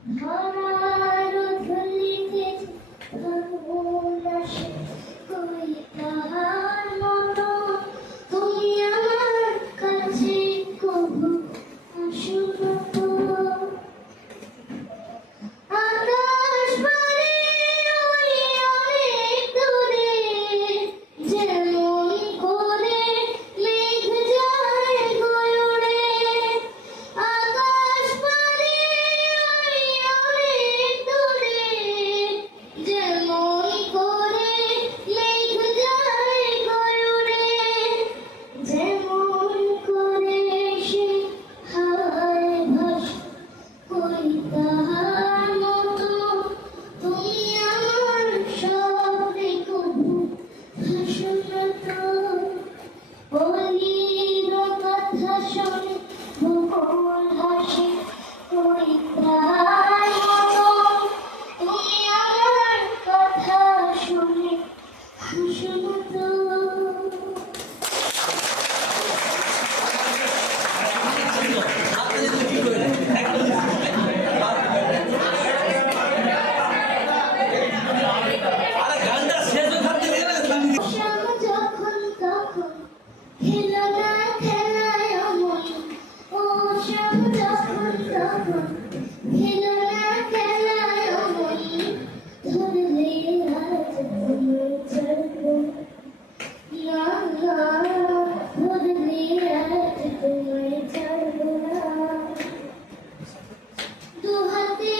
ধরার ধুলিতে ভাঙন আসে, কই তাহার মতো তুমি আমার কাছে কবু আসো না তো। আকাশ পানে ওই অনেক দূরে, যেমন করে মেঘ যায় গয়নে। আকাশ পানে ওই অনেক দূরে, যেমন করে মেঘ যায় গয়নে। যেমন করে সে হাওয়ায় ভাসে, কই তাহার মতো তুমি আমার স্বপ্নে কবু ভাসো না তো। বলিব কথা শোনে বকুল হাসে, কই তাহার মতো তুমি আমার কথা শুনে হাসো না তো। শ্যাম যখন তখন খেলো না খেলায় অমন, ও শ্যাম যখন তখন খেলো না খেলায় অমন। ধরলে আজ তুমি ছাড়বো না, ধরলে আজ তুমি ছাড়বো না। দু হাতে